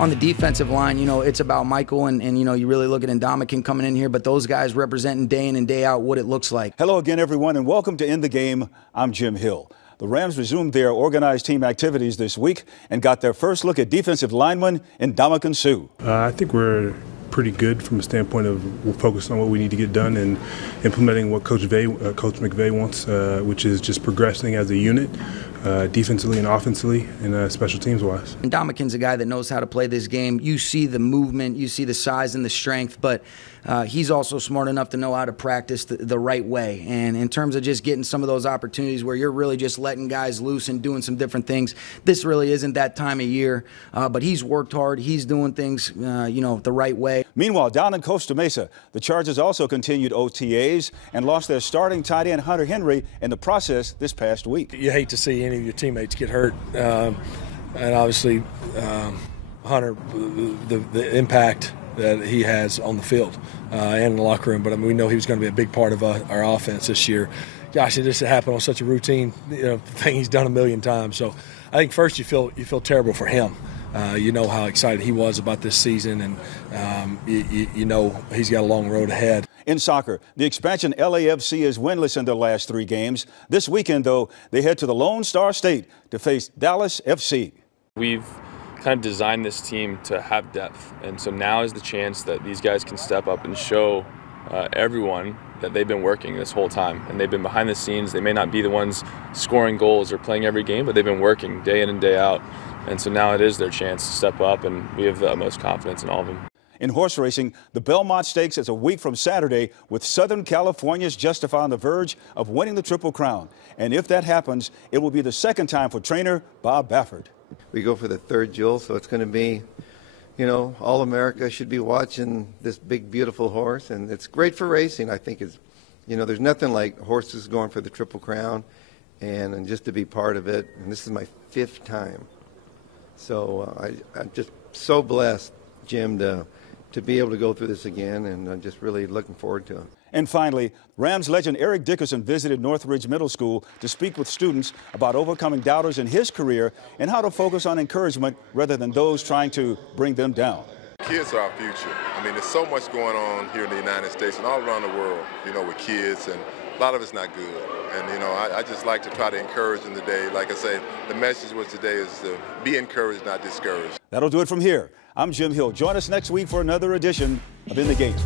On the defensive line, you know, it's about Michael and you know, you really look at Ndamukong coming in here, but those guys representing day in and day out what it looks like. Hello again, everyone, and welcome to In the Game. I'm Jim Hill. The Rams resumed their organized team activities this week and got their first look at defensive lineman Ndamukong Suh. I think we're pretty good from a standpoint of we're focused on what we need to get done and implementing what Coach McVay wants, which is just progressing as a unit, defensively and offensively and special teams wise. Ndamukong's a guy that knows how to play this game. You see the movement, you see the size and the strength, but he's also smart enough to know how to practice the right way. And in terms of just getting some of those opportunities where you're really just letting guys loose and doing some different things, this really isn't that time of year. But he's worked hard. He's doing things, you know, the right way. Meanwhile, down in Costa Mesa, the Chargers also continued OTAs and lost their starting tight end Hunter Henry in the process this past week. You hate to see any of your teammates get hurt. And obviously, Hunter, the impact that he has on the field and in the locker room, but I mean, we know he was going to be a big part of our offense this year. Gosh, it just happened on such a routine thing he's done a million times. So I think first you feel terrible for him. You know how excited he was about this season, and you know he's got a long road ahead. In soccer, the expansion LAFC is winless in their last 3 games. This weekend, though, they head to the Lone Star State to face Dallas FC. We've kind of designed this team to have depth, and so now is the chance that these guys can step up and show everyone that they've been working this whole time, and they've been behind the scenes. They may not be the ones scoring goals or playing every game, but they've been working day in and day out, and so now it is their chance to step up, and we have the utmost confidence in all of them. In horse racing, the Belmont Stakes is a week from Saturday, with Southern California's Justify on the verge of winning the Triple Crown. And if that happens, it will be the second time for trainer Bob Baffert. We go for the 3rd jewel, so it's going to be, you know, all America should be watching this big, beautiful horse. And it's great for racing. I think it's, you know, there's nothing like horses going for the Triple Crown and just to be part of it. And this is my 5th time. So I'm just so blessed, Jim, to be able to go through this again, and I'm just really looking forward to it. And finally, Rams legend Eric Dickerson visited Northridge Middle School to speak with students about overcoming doubters in his career and how to focus on encouragement rather than those trying to bring them down. Kids are our future. I mean, there's so much going on here in the United States and all around the world, you know, with kids, and a lot of it's not good. And, you know, I just like to try to encourage them today. Like I say, the message was today is to be encouraged, not discouraged. That'll do it from here. I'm Jim Hill. Join us next week for another edition of In the Game.